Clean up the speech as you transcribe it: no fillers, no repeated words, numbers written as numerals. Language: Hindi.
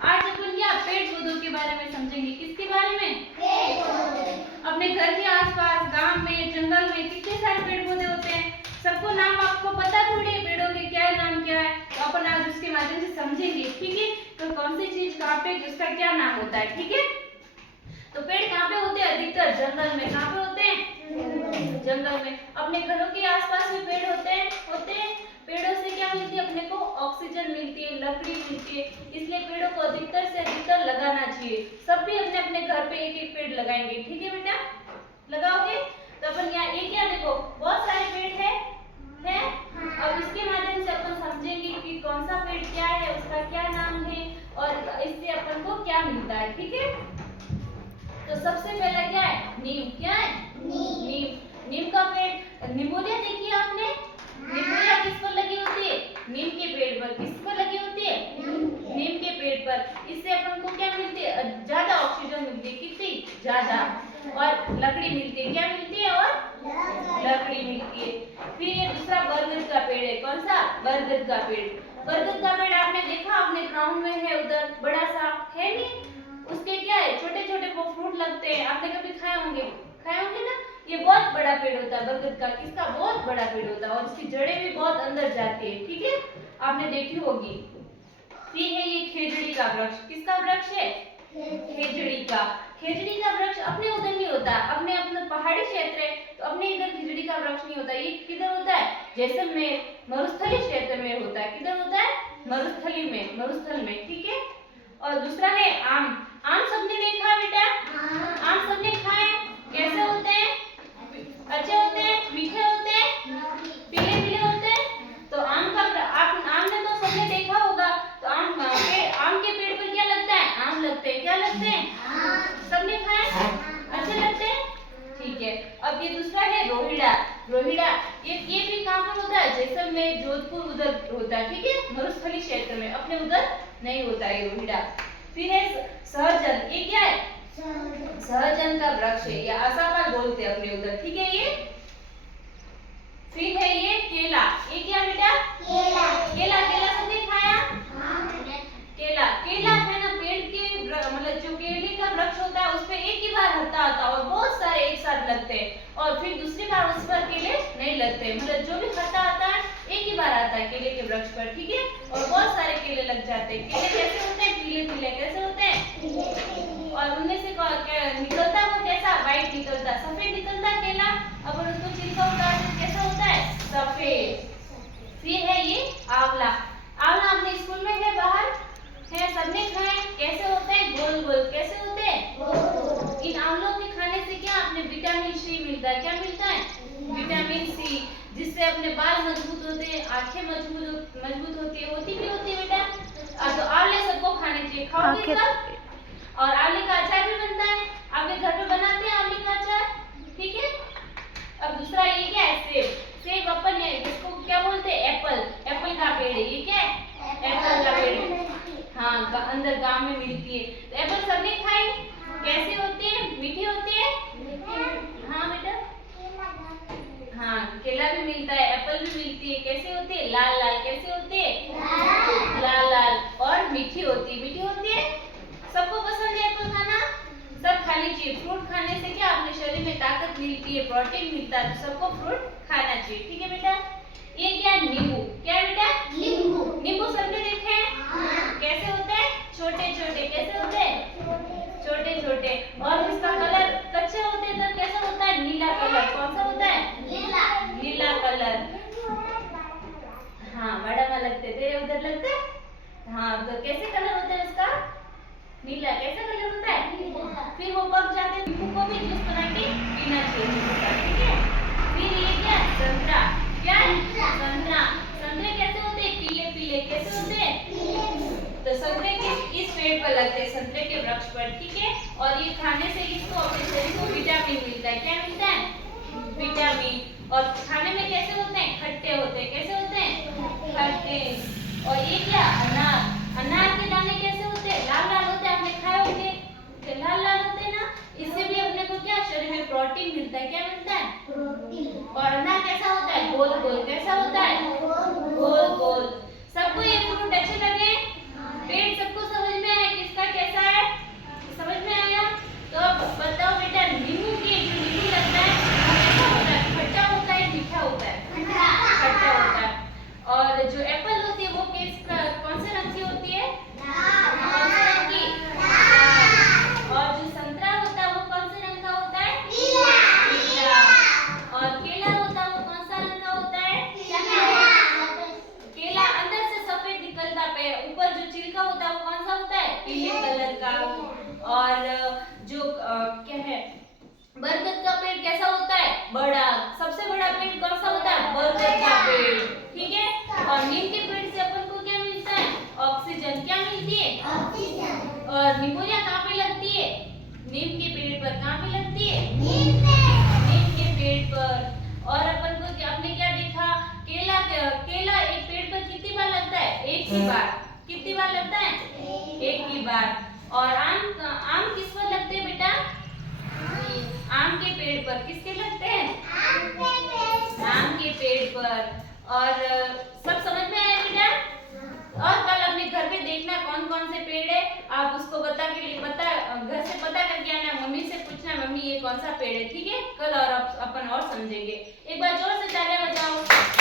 आज अपन क्या पेड़ पौधों के बारे में समझेंगे। किसके बारे में? पेड़ पौधे। अपने घर के आसपास, गांव में, जंगल में कितने सारे पेड़ पौधे होते हैं। सबको नाम आपको पता थोड़ी है पेड़ों के क्या नाम क्या है, तो अपन आज उसके माध्यम से समझेंगे। ठीक है, तो कौन सी चीज कहाँ पे उसका क्या नाम होता है। ठीक है, तो पेड़ कहाँ पे होते हैं? अधिकतर जंगल में। कहाँ पे होते हैं? जंगल में। अपने घरों के आसपास में पेड़ होते हैं। पेड़ों से क्या मिलती है अपने को? ऑक्सीजन मिलती है, लकड़ी मिलती है। इसलिए पेड़ों को अधिकतर से अधिकतर लगाना चाहिए। सब भी अपने अपने घर पे एक एक पेड़ लगाएंगे। ठीक है बेटा, लगाओगे? तो अपन यहाँ एक क्या देखो, बहुत सारे पेड़ है। अब इसके माध्यम से अपन समझेंगे कि कौन सा पेड़ क्या है, उसका क्या नाम है और इससे अपन को क्या मिलता है। ठीक है, तो सबसे पहला क्या है? नीम। क्या है? नीम का पेड़। निमोनिया देखी आपने? निमोनिया किस पर लगी होती है? नीम के पेड़ पर। किस पर लगी होती है? नीम के पेड़ पर। इससे अपन को क्या मिलती है? ज्यादा ऑक्सीजन मिलती है। कितनी ज्यादा? और लकड़ी मिलती है। क्या मिलती है? और लकड़ी मिलती है। फिर ये दूसरा बरगद का पेड़ है। कौन सा? बरगद का पेड़। बरगद का पेड़ आपने देखा, अपने ग्राउंड में है, उधर बड़ा सा है नहीं, उसके क्या है? छोटे छोटे वो फ्रूट लगते हैं। आपने कभी खाए होंगे ना। ये बहुत बड़ा पेड़ होता है बरगद का। किसका? बहुत बड़ा पेड़ होता है और इसकी जड़ें भी बहुत अंदर जाती है। ठीक है, आपने देखी होगी। फिर है ये खेजड़ी का वृक्ष। किसका वृक्ष है? खेजड़ी का। खेजड़ी का वृक्ष अपने उधर नहीं होता, अपने अपना पहाड़ी क्षेत्र है तो अपने इधर खेजड़ी का वृक्ष नहीं होता। ये किधर होता है? जैसलमेर, मरुस्थली क्षेत्र में होता है। किधर होता है? मरुस्थल में। ठीक है, और दूसरा है आम। आम सबने देखा बेटा? आम सबने खाए। कैसे होते हैं? अच्छे होते हैं, मीठे होते हैं, पीले पीले होते हैं। तो आम ने तो सबने देखा होगा। तो आम के पेड़ पर क्या लगता है? आम लगते हैं। क्या लगते हैं? सबने खाए, अच्छे लगते हैं। ठीक है, अब ये दूसरा है रोहिड़ा। ये भी कहाँ पर होता है? जैसलमेर, जोधपुर उधर होता है। ठीक है, मरुस्थली क्षेत्र में, अपने उधर नहीं होता है रोहिड़ा। फिर है सहजन। ये क्या है? सहजन का वृक्ष है, या आसापाल बोलते हैं अपने उधर। ठीक है, ये। फिर है ये केला। ये क्या बेटा? केला सबने खाया? केला है ना, पेड़ के मतलब जो केले का वृक्ष होता है उस पे एक ही बार हत्ता आता है और बहुत सारे एक साथ लगते हैं और फिर दूसरी बार उस पर केले नहीं लगते। मतलब जो भी हत्ता आता है एक ही बार आता है केले के वृक्ष पर। ठीक है, और बहुत सारे केले लग जाते हैं। केले कैसे होते हैं? पीले पीले। कैसे होते हैं? और उनमें से निकलता वो कैसा? व्हाइट निकलता, सफेद निकलता केला। अब उसको छिलका उतारते तो कैसा होता है? सफेद। फिर है ये आंवला। अपने स्कूल में है, बाहर है, सबने खाए। कैसे होते हैं? गोल गोल। कैसे होते हैं? इन आंवलों के खाने से क्या? अपने विटामिन सी मिलता है। क्या मिलता है? विटामिन सी, जिससे अपने बाल मजबूत होते हैं, आंखें मजबूत होती है बेटा। तो आंवले सबको खाने चाहिए। खाओगे सब? और आंवले का अचार भी बनता है। आपके घर पे बनाते हैं आंवले का अचार। ठीक है, अब दूसरा ये क्या है? सेब अपन इसको क्या बोलते हैं? एप्पल का पेड़ है। ये क्या है? एप्पल का पेड़ है। हाँ, अंदर गांव में मिलती है। तो एप्पल सबने खाई। कैसे होती है? मीठी होती है। हाँ बेटा, हाँ, केला भी मिलता है, एप्पल भी मिलती है। कैसे होती है? लाल। कैसे होती है? लाल और मीठी होती है। सबको पसंद है एप्पल खाना? सब खानी चाहिए। फ्रूट खाने से क्या? अपने शरीर में ताकत मिलती है, प्रोटीन मिलता है, तो सबको फ्रूट खाना चाहिए। ठीक है बेटा। ये क्या? नींबू। क्या बेटा? नींबू सबने देखे हैं? कैसे होते हैं? छोटे छोटे। कैसे होते हैं? छोटे छोटे। और इसका कलर कच्चे होते हैं तब कैसा होता है? नीला कलर। कौन सा होता है? नीला कलर। हाँ, बड़ा लगते थे, उधर लगते हैं। हाँ, तो कैसे कलर होता है उसका? नीला। कैसा कलर होता है? फिर वो पक जाते हैं, नींबू को भी जूस बना के पीना चाहिए। ठीक है, फिर ये क्या? संतरा। क्या? संतरे कैसे होते हैं? पीले पीले। कैसे होते हैं? तो संतरे इस पेड़ पर लगते हैं, संतरे के वृक्ष पर। ठीक है, और ये खाने से इसको अपने शरीर को विटामिन मिलता है। क्या मिलता है? विटामिन। और खाने में कैसे होते हैं? खट्टे होते हैं। कैसे होते हैं? खट्टे। और ये क्या? अनार के दाने कैसे होते हैं? लाल होते हैं। आपने खाए होंगे, लाल होते हैं ना। इससे भी अपने को क्या? शरीर में प्रोटीन मिलता है। क्या मिलता है? प्रोटीन। और अनार कैसा होता है? गोल गोल। कैसा होता है? गोल गोल। सबको ये फ्रूट अच्छे लगे? पेड़ सबको समझ में आए? बरगद का पेड़ कैसा होता है? बड़ा। सबसे बड़ा पेड़ कौन सा होता है? बरगद का पेड़। ठीक है। और नीम के पेड़ से अपन को क्या मिलता है? ऑक्सीजन। क्या मिलती है? ऑक्सीजन। और निमोनिया कहाँ पे लगती है? नीम के पेड़ पर। कहाँ पे लगती है? नीम के पेड़ पर। और अपन को आपने क्या देखा? केला एक पेड़ पर कितनी बार लगता है? एक ही बार। कितनी बार लगता है? एक ही बार। और आम किस पर लगते हैं बेटा? आम के पेड़ पर। किसके लगते हैं? आम के पेड़ पर। और सब समझ में आया बेटा? और कल अपने घर पे देखना कौन कौन से पेड़ है, आप उसको घर से पता करके आना, मम्मी से पूछना मम्मी ये कौन सा पेड़ है। ठीक है। कल और अपन और समझेंगे। एक बार जोर से तालियां बजाओ।